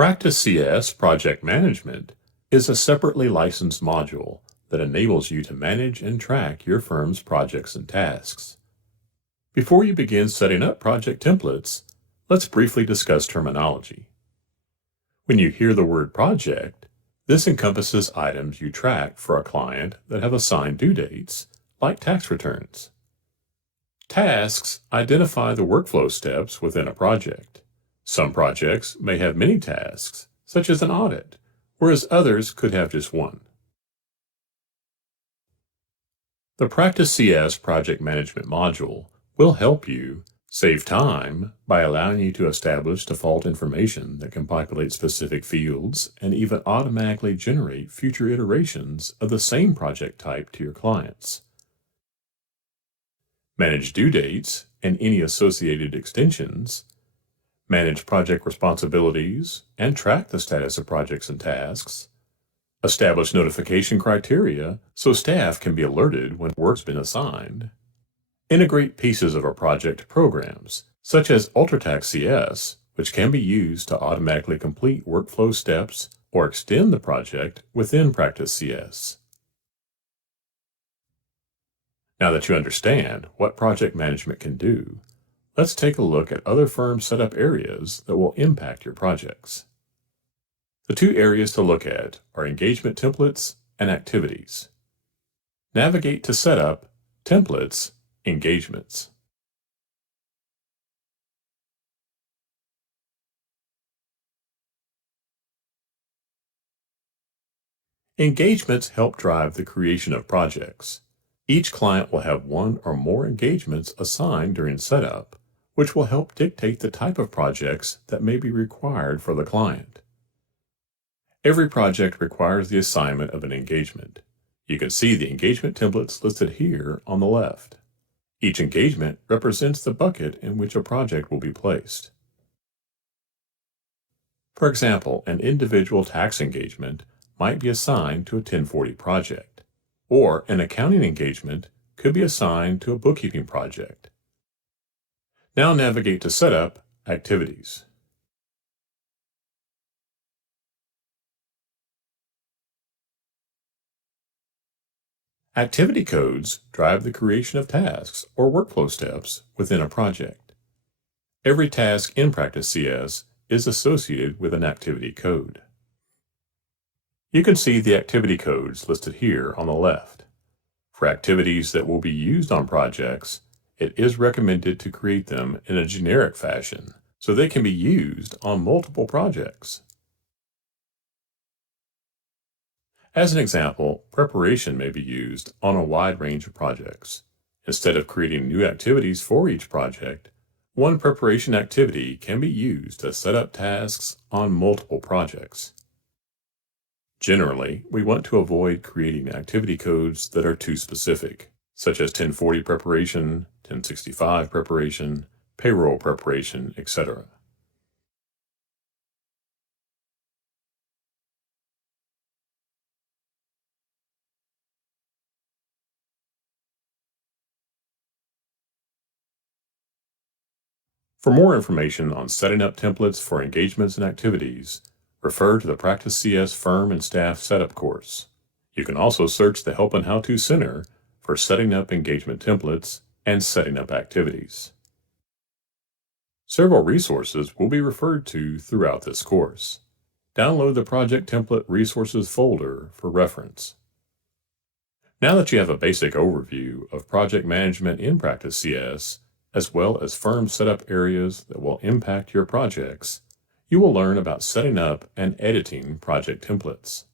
Practice CS Project Management is a separately licensed module that enables you to manage and track your firm's projects and tasks. Before you begin setting up project templates, let's briefly discuss terminology. When you hear the word project, this encompasses items you track for a client that have assigned due dates, like tax returns. Tasks identify the workflow steps within a project. Some projects may have many tasks, such as an audit, whereas others could have just one. The Practice CS Project Management module will help you save time by allowing you to establish default information that can populate specific fields and even automatically generate future iterations of the same project type to your clients. Manage due dates and any associated extensions, manage project responsibilities and track the status of projects and tasks, establish notification criteria so staff can be alerted when work's been assigned, integrate pieces of a project to programs, such as UltraTax CS, which can be used to automatically complete workflow steps or extend the project within Practice CS. Now that you understand what project management can do, let's take a look at other firm setup areas that will impact your projects. The two areas to look at are engagement templates and activities. Navigate to Setup, Templates, Engagements. Engagements help drive the creation of projects. Each client will have one or more engagements assigned during setup, which will help dictate the type of projects that may be required for the client. Every project requires the assignment of an engagement. You can see the engagement templates listed here on the left. Each engagement represents the bucket in which a project will be placed. For example, an individual tax engagement might be assigned to a 1040 project, or an accounting engagement could be assigned to a bookkeeping project. Now navigate to Setup, Activities. Activity codes drive the creation of tasks or workflow steps within a project. Every task in Practice CS is associated with an activity code. You can see the activity codes listed here on the left. For activities that will be used on projects, it is recommended to create them in a generic fashion so they can be used on multiple projects. As an example, preparation may be used on a wide range of projects. Instead of creating new activities for each project, one preparation activity can be used to set up tasks on multiple projects. Generally, we want to avoid creating activity codes that are too specific, such as 1040 preparation, 1065 preparation, payroll preparation, etc. For more information on setting up templates for engagements and activities, refer to the Practice CS Firm and Staff Setup course. You can also search the Help and How-To Center for setting up engagement templates and setting up activities. Several resources will be referred to throughout this course. Download the Project Template Resources folder for reference. Now that you have a basic overview of project management in Practice CS, as well as firm setup areas that will impact your projects, you will learn about setting up and editing project templates.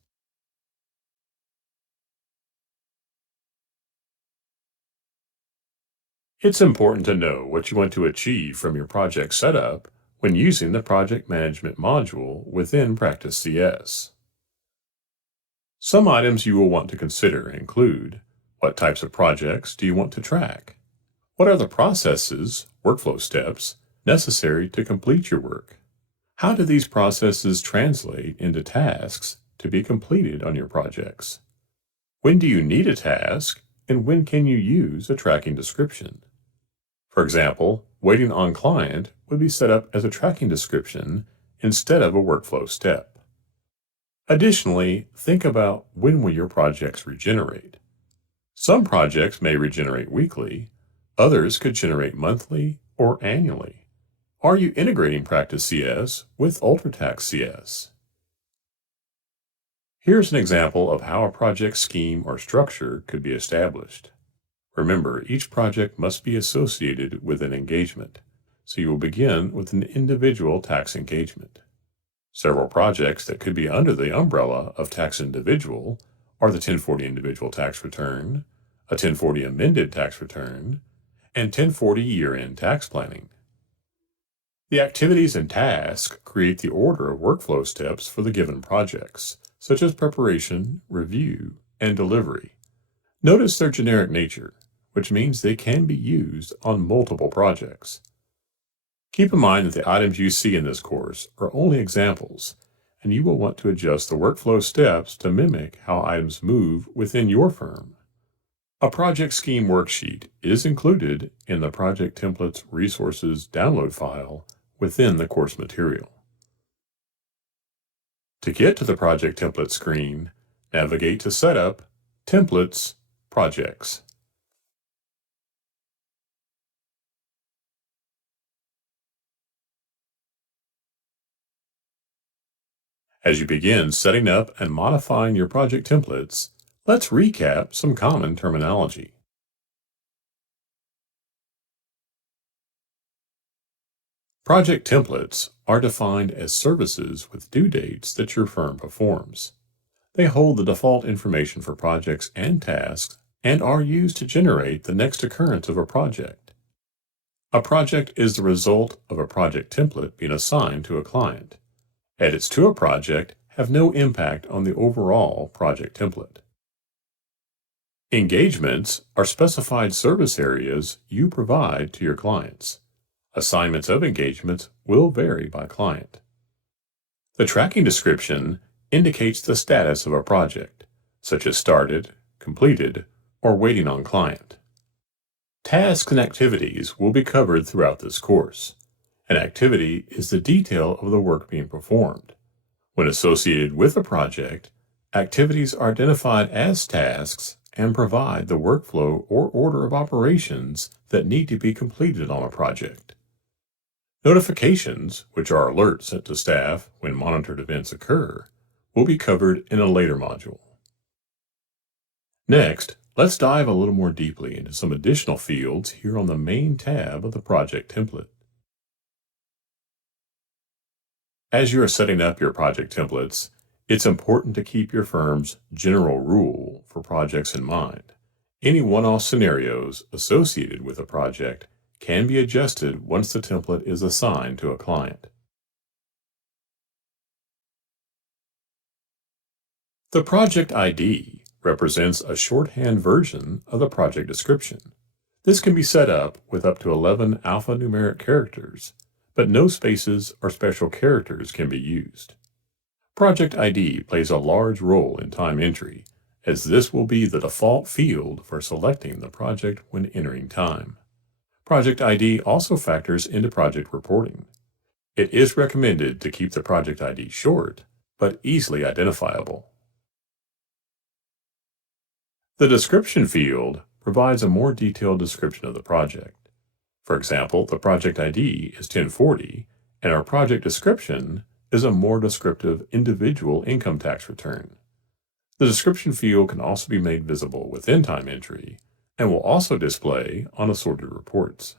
It's important to know what you want to achieve from your project setup when using the Project Management module within Practice CS. Some items you will want to consider include: what types of projects do you want to track? What are the processes, workflow steps, necessary to complete your work? How do these processes translate into tasks to be completed on your projects? When do you need a task, and when can you use a tracking description? For example, waiting on client would be set up as a tracking description instead of a workflow step. Additionally, think about when will your projects regenerate. Some projects may regenerate weekly, others could generate monthly or annually. Are you integrating Practice CS with UltraTax CS? Here's an example of how a project scheme or structure could be established. Remember, each project must be associated with an engagement, so you will begin with an individual tax engagement. Several projects that could be under the umbrella of tax individual are the 1040 individual tax return, a 1040 amended tax return, and 1040 year-end tax planning. The activities and tasks create the order of workflow steps for the given projects, such as preparation, review, and delivery. Notice their generic nature, which means they can be used on multiple projects. Keep in mind that the items you see in this course are only examples, and you will want to adjust the workflow steps to mimic how items move within your firm. A project scheme worksheet is included in the Project Templates Resources download file within the course material. To get to the Project Template screen, navigate to Setup, Templates, Projects. As you begin setting up and modifying your project templates, let's recap some common terminology. Project templates are defined as services with due dates that your firm performs. They hold the default information for projects and tasks and are used to generate the next occurrence of a project. A project is the result of a project template being assigned to a client. Edits to a project have no impact on the overall project template. Engagements are specified service areas you provide to your clients. Assignments of engagements will vary by client. The tracking description indicates the status of a project, such as started, completed, or waiting on client. Tasks and activities will be covered throughout this course. An activity is the detail of the work being performed. When associated with a project, activities are identified as tasks and provide the workflow or order of operations that need to be completed on a project. Notifications, which are alerts sent to staff when monitored events occur, will be covered in a later module. Next, let's dive a little more deeply into some additional fields here on the main tab of the project template. As you are setting up your project templates, it's important to keep your firm's general rule for projects in mind. Any one-off scenarios associated with a project can be adjusted once the template is assigned to a client. The project ID represents a shorthand version of the project description. This can be set up with up to 11 alphanumeric characters, but no spaces or special characters can be used. Project ID plays a large role in time entry, as this will be the default field for selecting the project when entering time. Project ID also factors into project reporting. It is recommended to keep the project ID short, but easily identifiable. The description field provides a more detailed description of the project. For example, the project ID is 1040, and our project description is a more descriptive individual income tax return. The description field can also be made visible within time entry and will also display on assorted reports.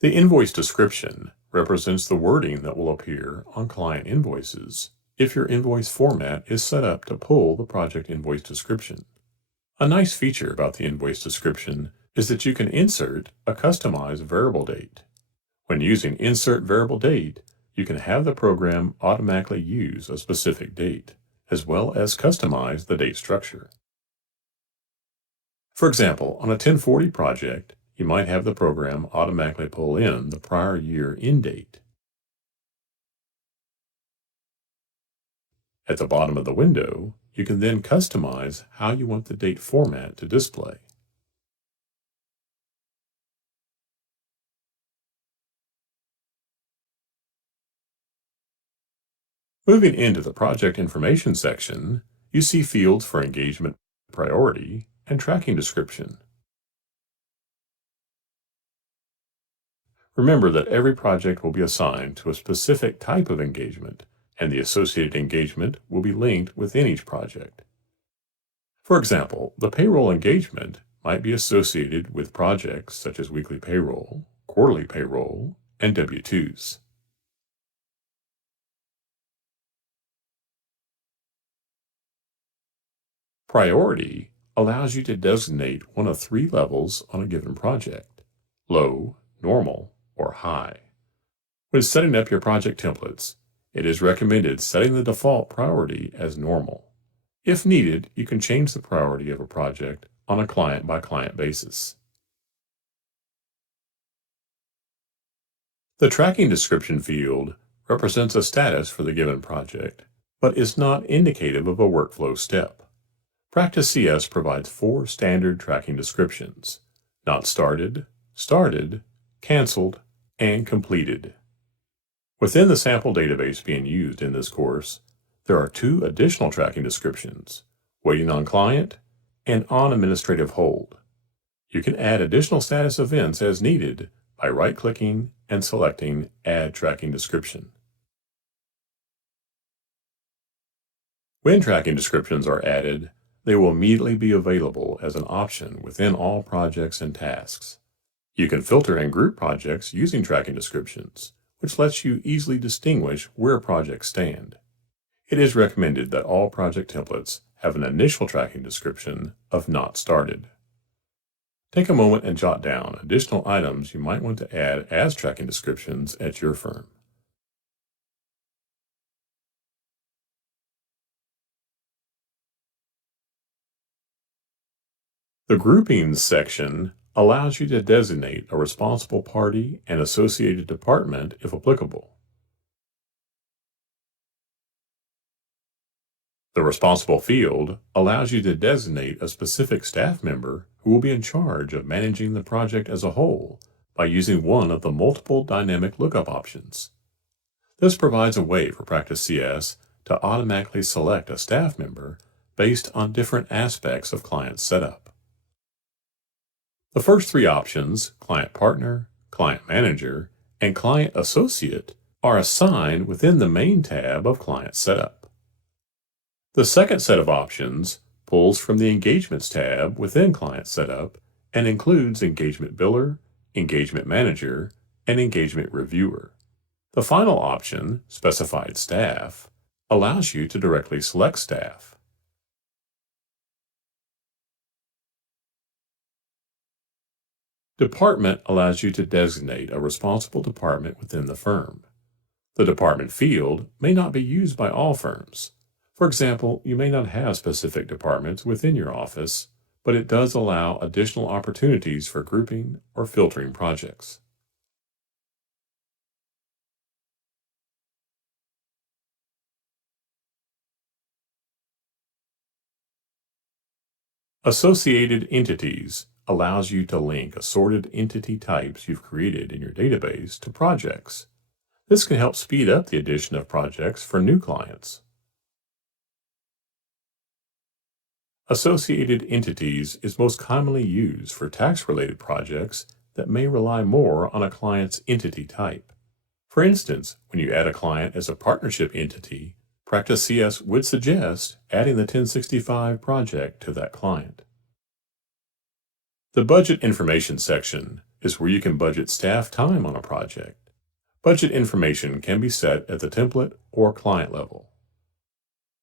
The invoice description represents the wording that will appear on client invoices if your invoice format is set up to pull the project invoice description. A nice feature about the invoice description is that you can insert a customized variable date. When using Insert Variable Date, you can have the program automatically use a specific date, as well as customize the date structure. For example, on a 1040 project, you might have the program automatically pull in the prior year end date. At the bottom of the window, you can then customize how you want the date format to display. Moving into the project information section, you see fields for engagement priority and tracking description. Remember that every project will be assigned to a specific type of engagement, and the associated engagement will be linked within each project. For example, the payroll engagement might be associated with projects such as weekly payroll, quarterly payroll, and W-2s. Priority allows you to designate one of three levels on a given project: low, normal, or high. When setting up your project templates, it is recommended setting the default priority as normal. If needed, you can change the priority of a project on a client-by-client basis. The tracking description field represents a status for the given project, but is not indicative of a workflow step. Practice CS provides four standard tracking descriptions: not started, started, canceled, and completed. Within the sample database being used in this course, there are two additional tracking descriptions: waiting on client and on administrative hold. You can add additional status events as needed by right-clicking and selecting Add Tracking Description. When tracking descriptions are added, they will immediately be available as an option within all projects and tasks. You can filter and group projects using tracking descriptions, which lets you easily distinguish where projects stand. It is recommended that all project templates have an initial tracking description of not started. Take a moment and jot down additional items you might want to add as tracking descriptions at your firm. The Groupings section allows you to designate a responsible party and associated department if applicable. The Responsible field allows you to designate a specific staff member who will be in charge of managing the project as a whole by using one of the multiple dynamic lookup options. This provides a way for Practice CS to automatically select a staff member based on different aspects of client setup. The first three options, Client Partner, Client Manager, and Client Associate, are assigned within the main tab of Client Setup. The second set of options pulls from the Engagements tab within Client Setup and includes Engagement Biller, Engagement Manager, and Engagement Reviewer. The final option, Specified Staff, allows you to directly select staff. Department allows you to designate a responsible department within the firm. The department field may not be used by all firms. For example, you may not have specific departments within your office, but it does allow additional opportunities for grouping or filtering projects. Associated Entities allows you to link assorted entity types you've created in your database to projects. This can help speed up the addition of projects for new clients. Associated Entities is most commonly used for tax-related projects that may rely more on a client's entity type. For instance, when you add a client as a partnership entity, Practice CS would suggest adding the 1065 project to that client. The Budget Information section is where you can budget staff time on a project. Budget information can be set at the template or client level.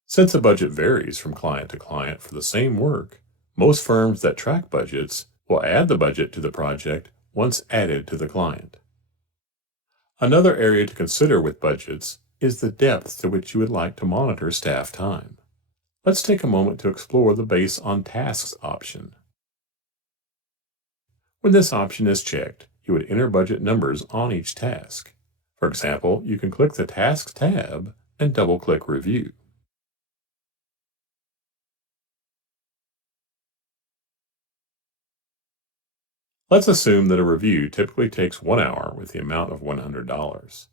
Since the budget varies from client to client for the same work, most firms that track budgets will add the budget to the project once added to the client. Another area to consider with budgets is the depth to which you would like to monitor staff time. Let's take a moment to explore the Base on Tasks option. When this option is checked, you would enter budget numbers on each task. For example, you can click the Tasks tab and double-click Review. Let's assume that a review typically takes 1 hour with the amount of $100.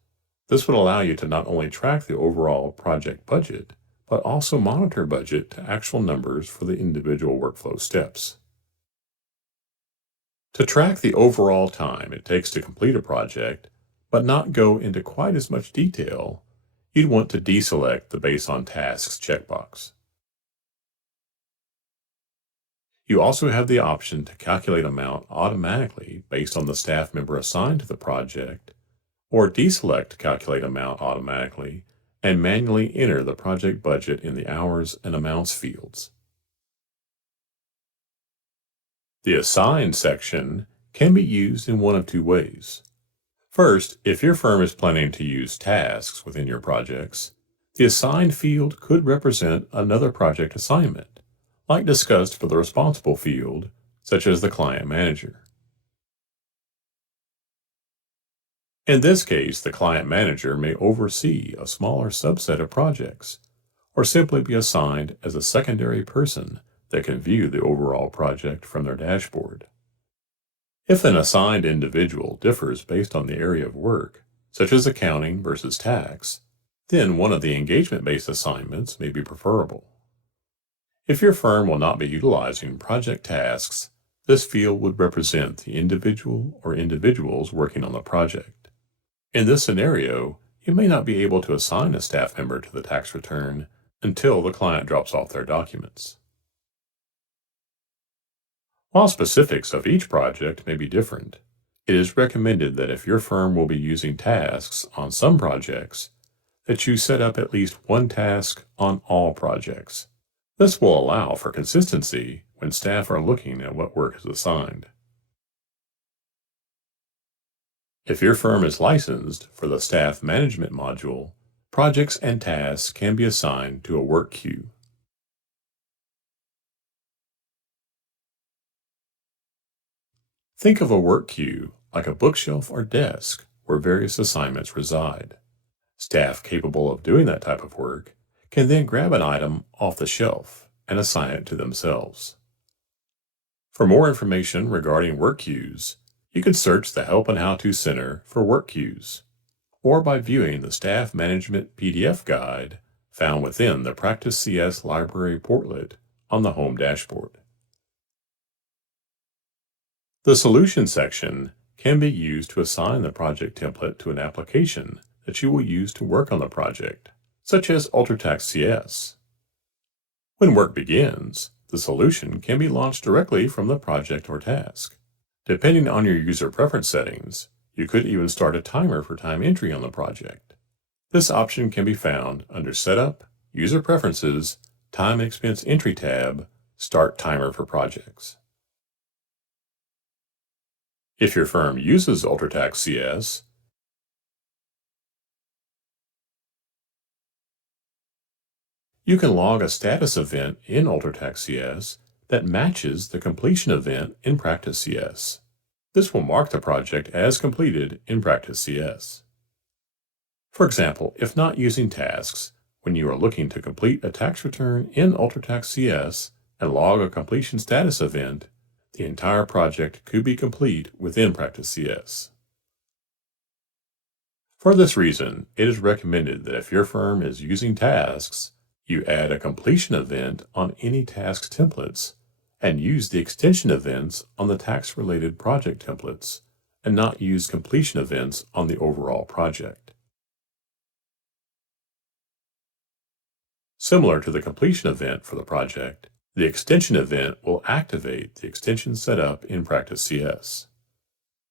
This would allow you to not only track the overall project budget, but also monitor budget to actual numbers for the individual workflow steps. To track the overall time it takes to complete a project, but not go into quite as much detail, you'd want to deselect the Based on Tasks checkbox. You also have the option to calculate amount automatically based on the staff member assigned to the project, or deselect Calculate Amount automatically and manually enter the project budget in the hours and amounts fields. The Assign section can be used in one of two ways. First, if your firm is planning to use tasks within your projects, the Assign field could represent another project assignment, like discussed for the Responsible field, such as the Client Manager. In this case, the Client Manager may oversee a smaller subset of projects, or simply be assigned as a secondary person that can view the overall project from their dashboard. If an assigned individual differs based on the area of work, such as accounting versus tax, then one of the engagement-based assignments may be preferable. If your firm will not be utilizing project tasks, this field would represent the individual or individuals working on the project. In this scenario, you may not be able to assign a staff member to the tax return until the client drops off their documents. While specifics of each project may be different, it is recommended that if your firm will be using tasks on some projects, that you set up at least one task on all projects. This will allow for consistency when staff are looking at what work is assigned. If your firm is licensed for the Staff Management module, projects and tasks can be assigned to a work queue. Think of a work queue like a bookshelf or desk where various assignments reside. Staff capable of doing that type of work can then grab an item off the shelf and assign it to themselves. For more information regarding work queues, you can search the Help and How To Center for work queues, or by viewing the Staff Management PDF guide found within the Practice CS Library portlet on the Home dashboard. The Solution section can be used to assign the project template to an application that you will use to work on the project, such as UltraTax CS. When work begins, the solution can be launched directly from the project or task. Depending on your user preference settings, you could even start a timer for time entry on the project. This option can be found under Setup, User Preferences, Time and Expense Entry tab, Start Timer for Projects. If your firm uses UltraTax CS, you can log a status event in UltraTax CS that matches the completion event in Practice CS. This will mark the project as completed in Practice CS. For example, if not using tasks, when you are looking to complete a tax return in UltraTax CS and log a completion status event, the entire project could be complete within Practice CS. For this reason, it is recommended that if your firm is using tasks, you add a completion event on any task templates and use the extension events on the tax-related project templates, and not use completion events on the overall project. Similar to the completion event for the project, the extension event will activate the extension set up in Practice CS.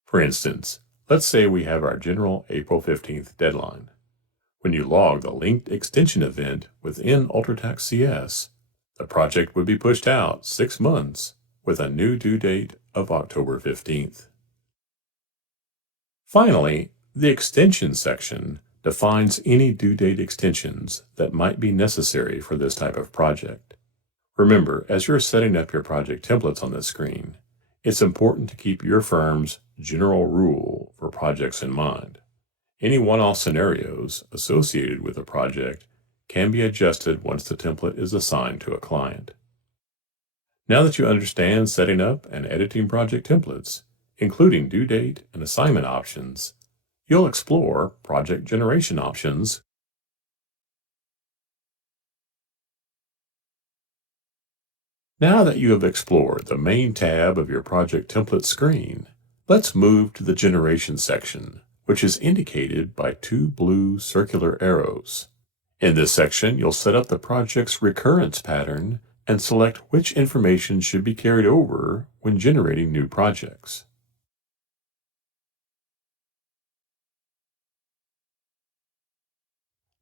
For instance, let's say we have our general April 15th deadline. When you log the linked extension event within UltraTax CS, the project would be pushed out 6 months with a new due date of October 15th. Finally, the Extension section defines any due date extensions that might be necessary for this type of project. Remember, as you're setting up your project templates on this screen, it's important to keep your firm's general rule for projects in mind. Any one-off scenarios associated with a project can be adjusted once the template is assigned to a client. Now that you understand setting up and editing project templates, including due date and assignment options, you'll explore project generation options. Now that you have explored the main tab of your project template screen, let's move to the generation section, which is indicated by two blue circular arrows. In this section, you'll set up the project's recurrence pattern and select which information should be carried over when generating new projects.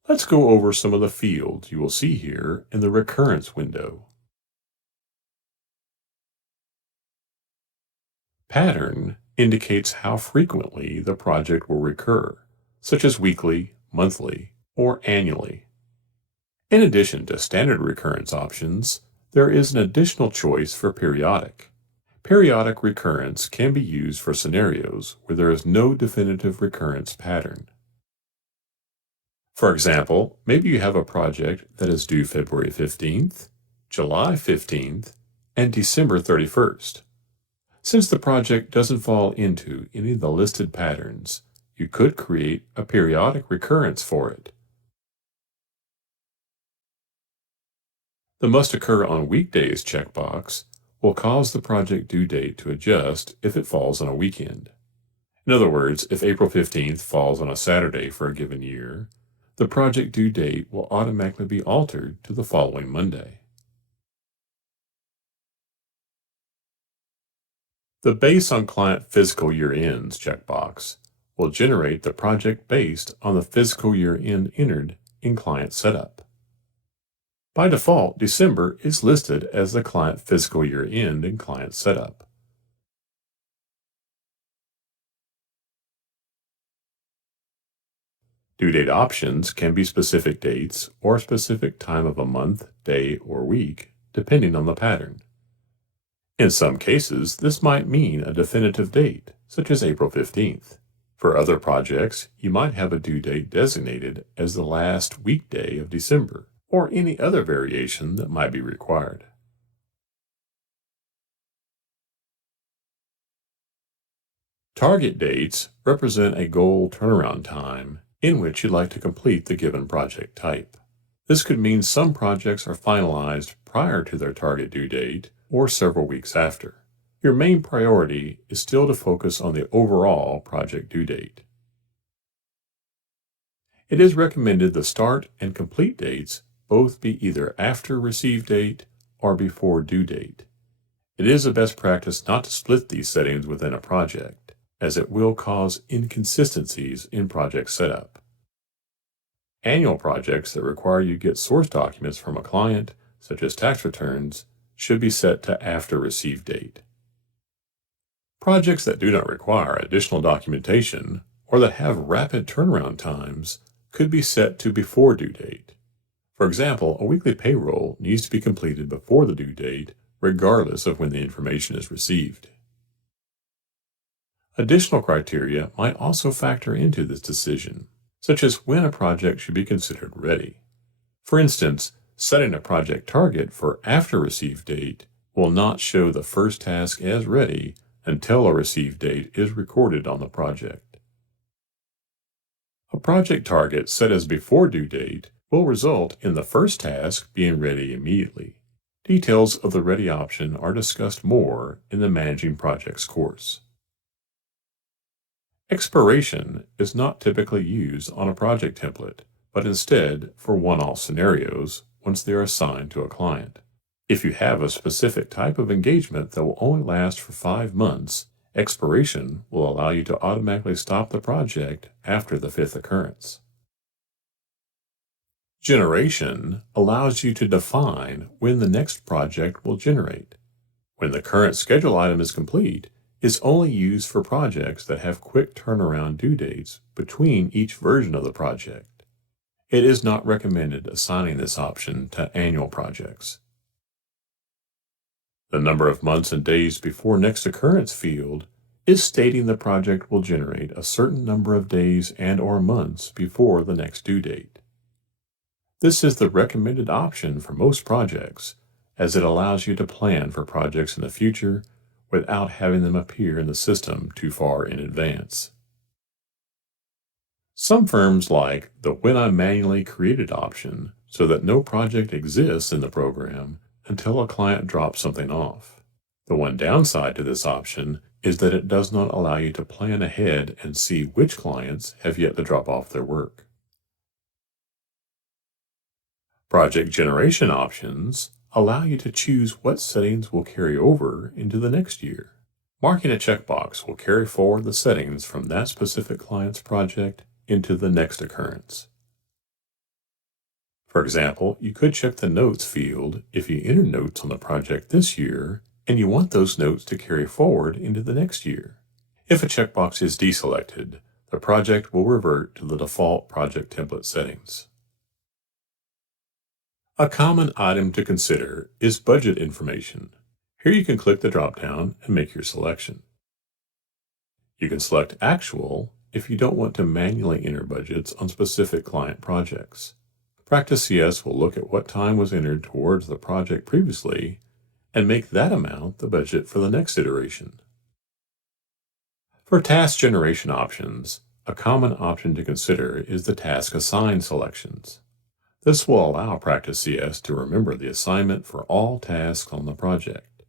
Let's go over some of the fields you will see here in the recurrence window. Pattern indicates how frequently the project will recur, such as weekly, monthly, or annually. In addition to standard recurrence options, there is an additional choice for periodic. Periodic recurrence can be used for scenarios where there is no definitive recurrence pattern. For example, maybe you have a project that is due February 15th, July 15th, and December 31st. Since the project doesn't fall into any of the listed patterns, you could create a periodic recurrence for it. The must occur on weekdays checkbox will cause the project due date to adjust if it falls on a weekend. In other words, if April 15th falls on a Saturday for a given year, the project due date will automatically be altered to the following Monday. The Base on Client Fiscal Year Ends checkbox will generate the project based on the fiscal year end entered in Client Setup. By default, December is listed as the client fiscal year end in Client Setup. Due date options can be specific dates or a specific time of a month, day, or week, depending on the pattern. In some cases, this might mean a definitive date, such as April 15th. For other projects, you might have a due date designated as the last weekday of December, or any other variation that might be required. Target dates represent a goal turnaround time in which you'd like to complete the given project type. This could mean some projects are finalized prior to their target due date or several weeks after. Your main priority is still to focus on the overall project due date. It is recommended the start and complete dates both be either after receive date or before due date. It is a best practice not to split these settings within a project, as it will cause inconsistencies in project setup. Annual projects that require you get source documents from a client, such as tax returns, should be set to after receive date. Projects that do not require additional documentation or that have rapid turnaround times could be set to before due date. For example, a weekly payroll needs to be completed before the due date, regardless of when the information is received. Additional criteria might also factor into this decision, such as when a project should be considered ready. For instance, setting a project target for after receive date will not show the first task as ready until a receive date is recorded on the project. A project target set as before due date will result in the first task being ready immediately. Details of the ready option are discussed more in the Managing Projects course. Expiration is not typically used on a project template, but instead for one-off scenarios once they are assigned to a client. If you have a specific type of engagement that will only last for 5 months, expiration will allow you to automatically stop the project after the 5th occurrence. Generation allows you to define when the next project will generate. When the current schedule item is complete, it's only used for projects that have quick turnaround due dates between each version of the project. It is not recommended assigning this option to annual projects. The number of months and days before next occurrence field is stating the project will generate a certain number of days and/or months before the next due date. This is the recommended option for most projects, as it allows you to plan for projects in the future without having them appear in the system too far in advance. Some firms like the When I Manually Created option so that no project exists in the program until a client drops something off. The one downside to this option is that it does not allow you to plan ahead and see which clients have yet to drop off their work. Project generation options allow you to choose what settings will carry over into the next year. Marking a checkbox will carry forward the settings from that specific client's project into the next occurrence. For example, you could check the Notes field if you entered notes on the project this year and you want those notes to carry forward into the next year. If a checkbox is deselected, the project will revert to the default project template settings. A common item to consider is budget information. Here you can click the drop-down and make your selection. You can select Actual if you don't want to manually enter budgets on specific client projects. Practice CS will look at what time was entered towards the project previously and make that amount the budget for the next iteration. For task generation options, a common option to consider is the Task Assign selections. This will allow Practice CS to remember the assignment for all tasks on the project.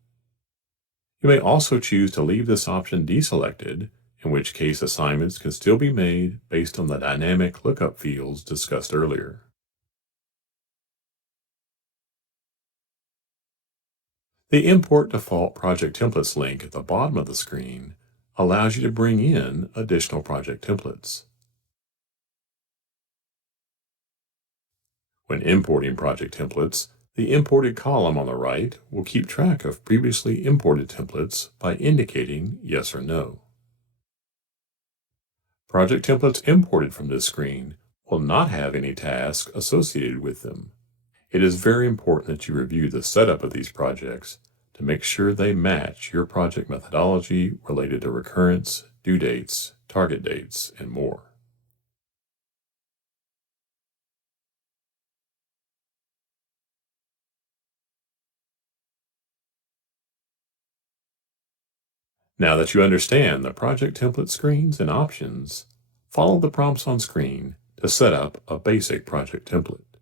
You may also choose to leave this option deselected, in which case assignments can still be made based on the dynamic lookup fields discussed earlier. The Import Default Project Templates link at the bottom of the screen allows you to bring in additional project templates. When importing project templates, the Imported column on the right will keep track of previously imported templates by indicating yes or no. Project templates imported from this screen will not have any tasks associated with them. It is very important that you review the setup of these projects to make sure they match your project methodology related to recurrence, due dates, target dates, and more. Now that you understand the project template screens and options, follow the prompts on screen to set up a basic project template.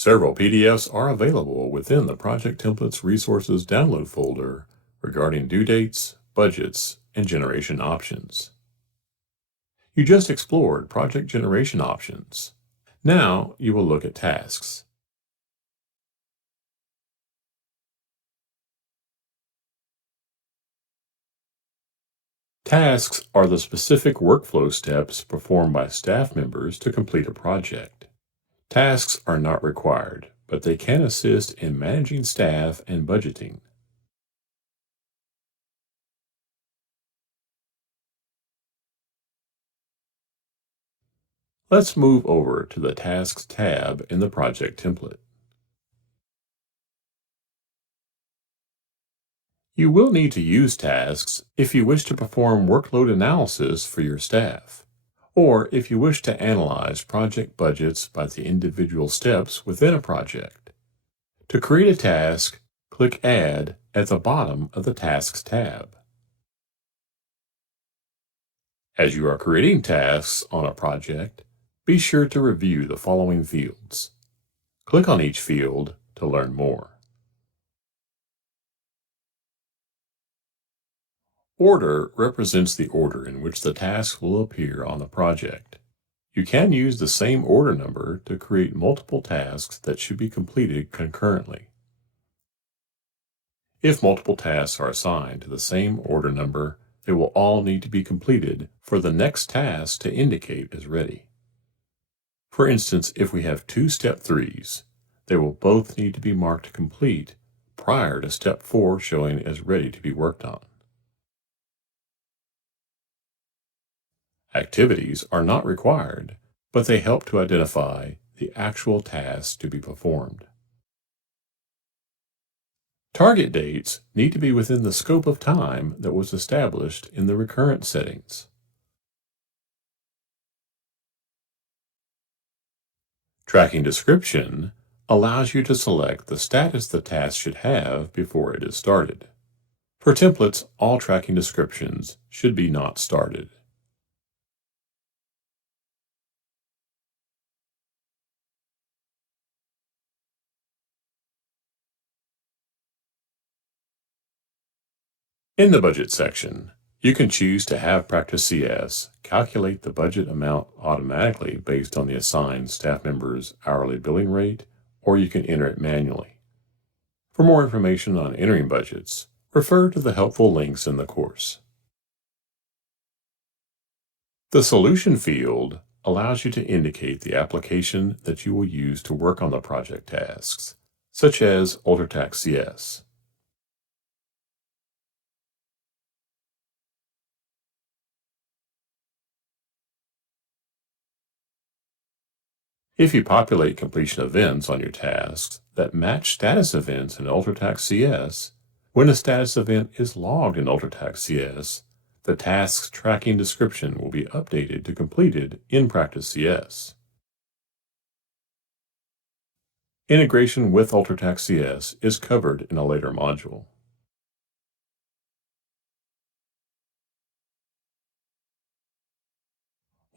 Several PDFs are available within the Project Templates Resources download folder regarding due dates, budgets, and generation options. You just explored project generation options. Now you will look at tasks. Tasks are the specific workflow steps performed by staff members to complete a project. Tasks are not required, but they can assist in managing staff and budgeting. Let's move over to the Tasks tab in the project template. You will need to use tasks if you wish to perform workload analysis for your staff, or if you wish to analyze project budgets by the individual steps within a project. To create a task, click Add at the bottom of the Tasks tab. As you are creating tasks on a project, be sure to review the following fields. Click on each field to learn more. Order represents the order in which the tasks will appear on the project. You can use the same order number to create multiple tasks that should be completed concurrently. If multiple tasks are assigned to the same order number, they will all need to be completed for the next task to indicate as ready. For instance, if we have two step 3s, they will both need to be marked complete prior to step 4 showing as ready to be worked on. Activities are not required, but they help to identify the actual tasks to be performed. Target dates need to be within the scope of time that was established in the recurrent settings. Tracking description allows you to select the status the task should have before it is started. For templates, all tracking descriptions should be not started. In the Budget section, you can choose to have Practice CS calculate the budget amount automatically based on the assigned staff member's hourly billing rate, or you can enter it manually. For more information on entering budgets, refer to the helpful links in the course. The Solution field allows you to indicate the application that you will use to work on the project tasks, such as UltraTax CS. If you populate completion events on your tasks that match status events in UltraTax CS, when a status event is logged in UltraTax CS, the task's tracking description will be updated to completed in Practice CS. Integration with UltraTax CS is covered in a later module.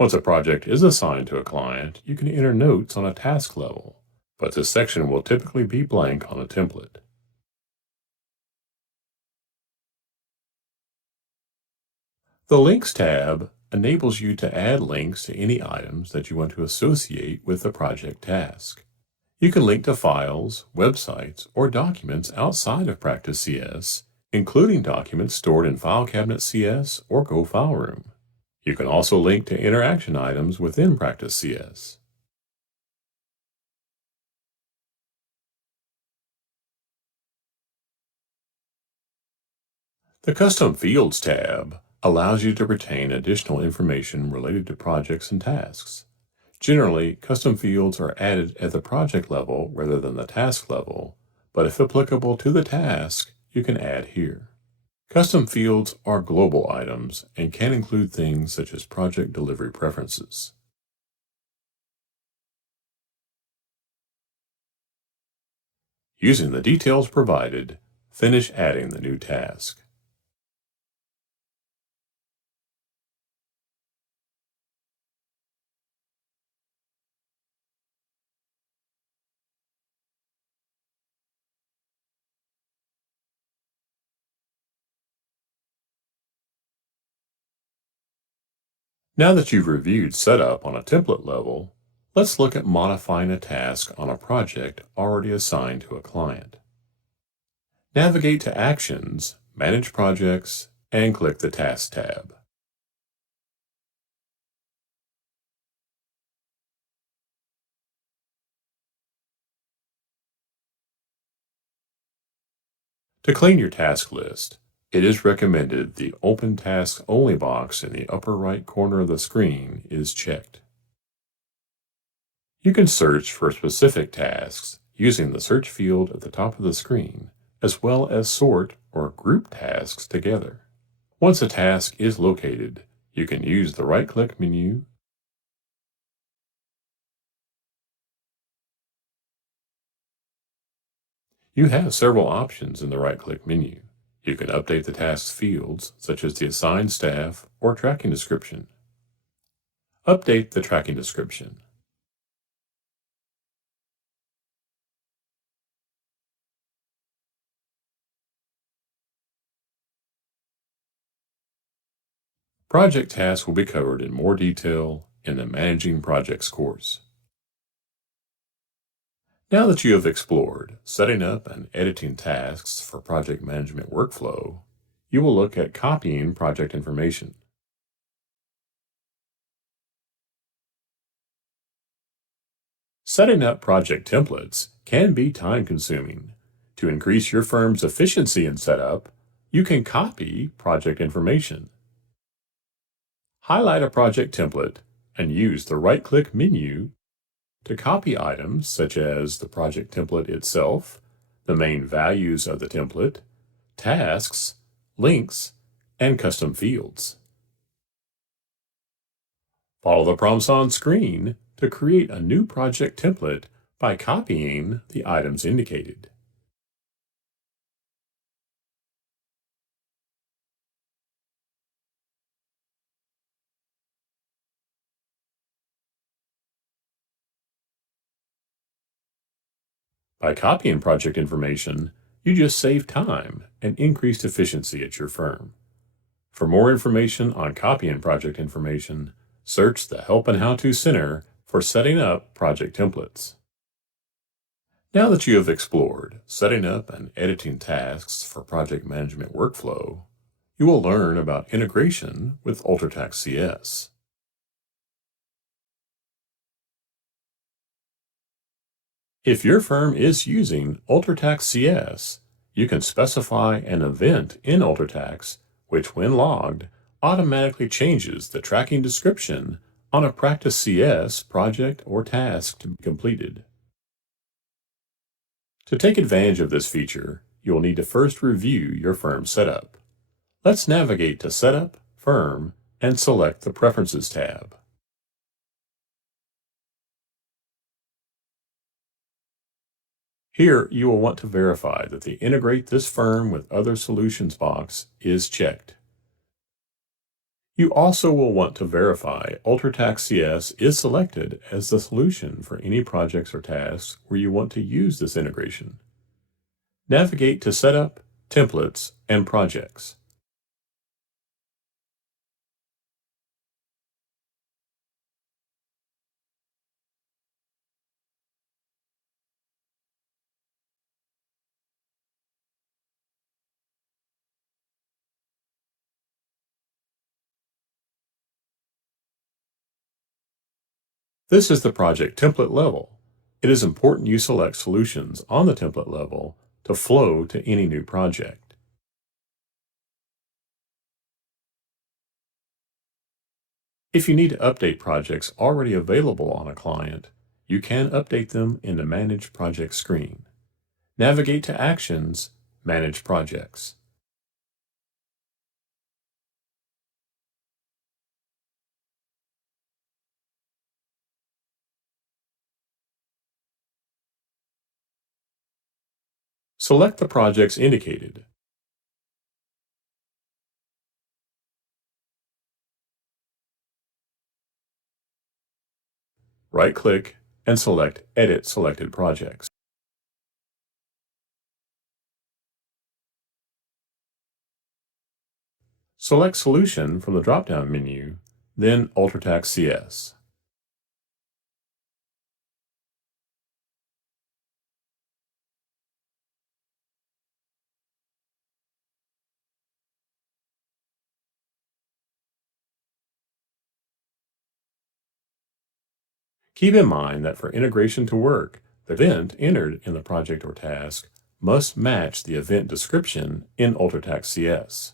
Once a project is assigned to a client, you can enter notes on a task level, but this section will typically be blank on a template. The Links tab enables you to add links to any items that you want to associate with the project task. You can link to files, websites, or documents outside of Practice CS, including documents stored in File Cabinet CS or Go File Room. You can also link to interaction items within Practice CS. The Custom Fields tab allows you to retain additional information related to projects and tasks. Generally, custom fields are added at the project level rather than the task level, but if applicable to the task, you can add here. Custom fields are global items and can include things such as project delivery preferences. Using the details provided, finish adding the new task. Now that you've reviewed setup on a template level, let's look at modifying a task on a project already assigned to a client. Navigate to Actions, Manage Projects, and click the Tasks tab. To clean your task list, it is recommended the Open Tasks Only box in the upper right corner of the screen is checked. You can search for specific tasks using the search field at the top of the screen, as well as sort or group tasks together. Once a task is located, you can use the right-click menu. You have several options in the right-click menu. You can update the task's fields, such as the assigned staff or tracking description. Update the tracking description. Project tasks will be covered in more detail in the Managing Projects course. Now that you have explored setting up and editing tasks for project management workflow, you will look at copying project information. Setting up project templates can be time-consuming. To increase your firm's efficiency in setup, you can copy project information. Highlight a project template and use the right-click menu to copy items such as the project template itself, the main values of the template, tasks, links, and custom fields. Follow the prompts on screen to create a new project template by copying the items indicated. By copying project information, you just save time and increased efficiency at your firm. For more information on copying project information, search the Help and How-To Center for setting up project templates. Now that you have explored setting up and editing tasks for project management workflow, you will learn about integration with UltraTax CS. If your firm is using UltraTax CS, you can specify an event in UltraTax which, when logged, automatically changes the tracking description on a Practice CS project or task to be completed. To take advantage of this feature, you will need to first review your firm setup. Let's navigate to Setup, Firm, and select the Preferences tab. Here, you will want to verify that the Integrate this firm with other solutions box is checked. You also will want to verify UltraTax CS is selected as the solution for any projects or tasks where you want to use this integration. Navigate to Setup, Templates, and Projects. This is the project template level. It is important you select solutions on the template level to flow to any new project. If you need to update projects already available on a client, you can update them in the Manage Project screen. Navigate to Actions, Manage Projects. Select the projects indicated. Right-click and select Edit Selected Projects. Select Solution from the drop-down menu, then UltraTax CS. Keep in mind that for integration to work, the event entered in the project or task must match the event description in UltraTax CS.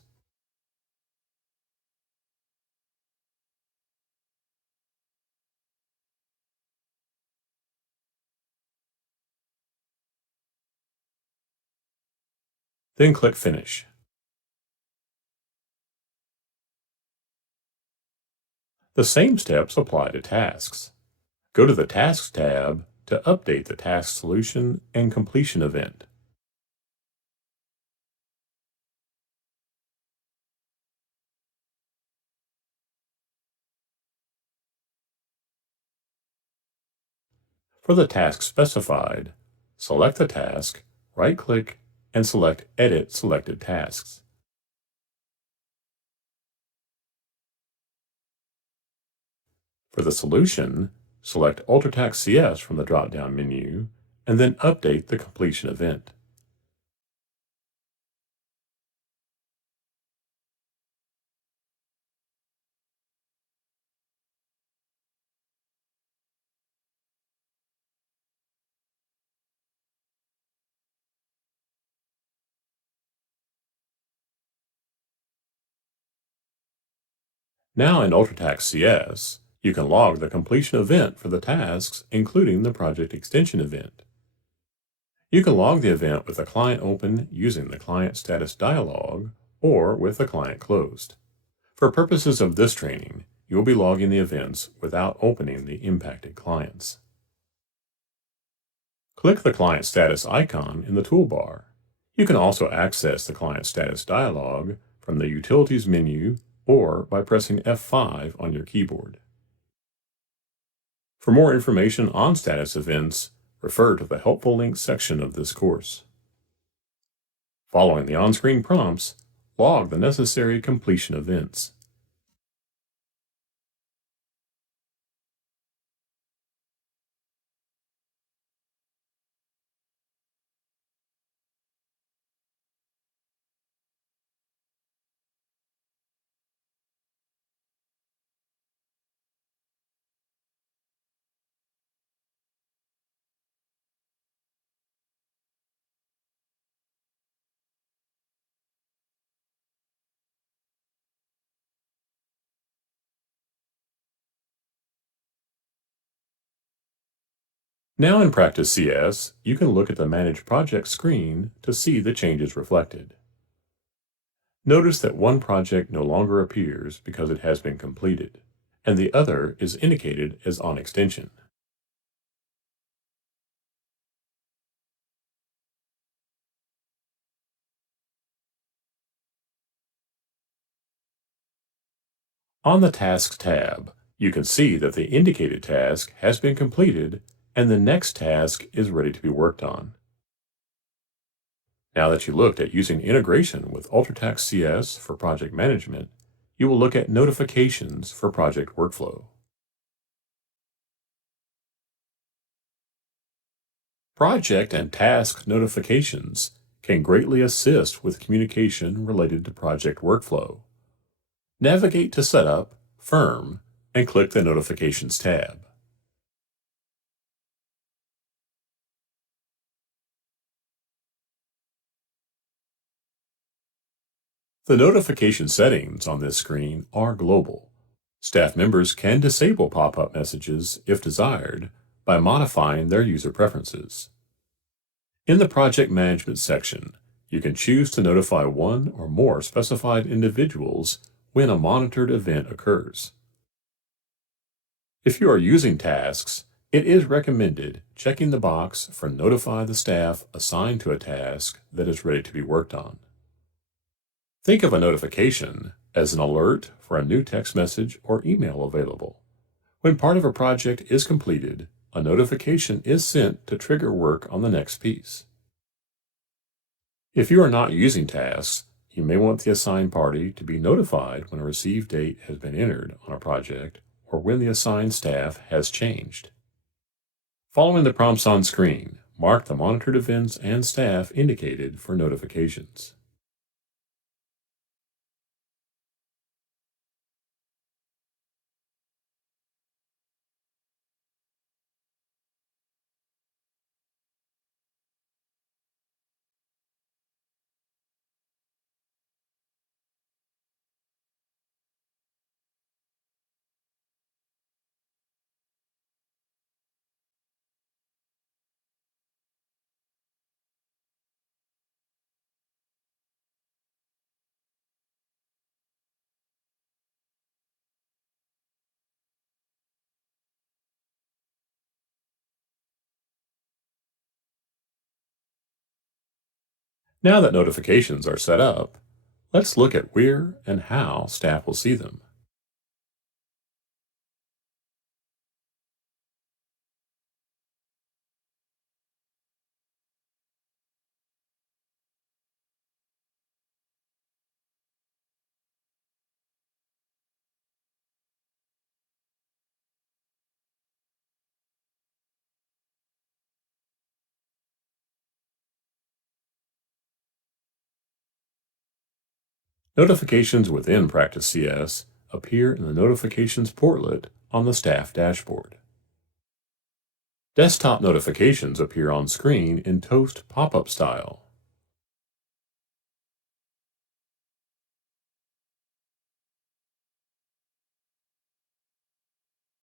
Then click Finish. The same steps apply to tasks. Go to the Tasks tab to update the task solution and completion event. For the task specified, select the task, right-click, and select Edit Selected Tasks. For the solution, select UltraTask CS from the drop-down menu, and then update the completion event. Now in UltraTask CS, you can log the completion event for the tasks, including the project extension event. You can log the event with the client open using the client status dialog or with the client closed. For purposes of this training, you will be logging the events without opening the impacted clients. Click the client status icon in the toolbar. You can also access the client status dialog from the Utilities menu or by pressing F5 on your keyboard. For more information on status events, refer to the Helpful Links section of this course. Following the on-screen prompts, log the necessary completion events. Now in Practice CS, you can look at the Manage Project screen to see the changes reflected. Notice that one project no longer appears because it has been completed, and the other is indicated as on extension. On the Tasks tab, you can see that the indicated task has been completed and the next task is ready to be worked on. Now that you looked at using integration with UltraTask CS for project management, you will look at notifications for project workflow. Project and task notifications can greatly assist with communication related to project workflow. Navigate to Setup, Firm, and click the Notifications tab. The notification settings on this screen are global. Staff members can disable pop-up messages if desired by modifying their user preferences. In the Project Management section, you can choose to notify one or more specified individuals when a monitored event occurs. If you are using tasks, it is recommended checking the box for Notify the staff assigned to a task that is ready to be worked on. Think of a notification as an alert for a new text message or email available. When part of a project is completed, a notification is sent to trigger work on the next piece. If you are not using tasks, you may want the assigned party to be notified when a receive date has been entered on a project or when the assigned staff has changed. Following the prompts on screen, mark the monitored events and staff indicated for notifications. Now that notifications are set up, let's look at where and how staff will see them. Notifications within Practice CS appear in the Notifications portlet on the staff dashboard. Desktop notifications appear on screen in Toast pop-up style.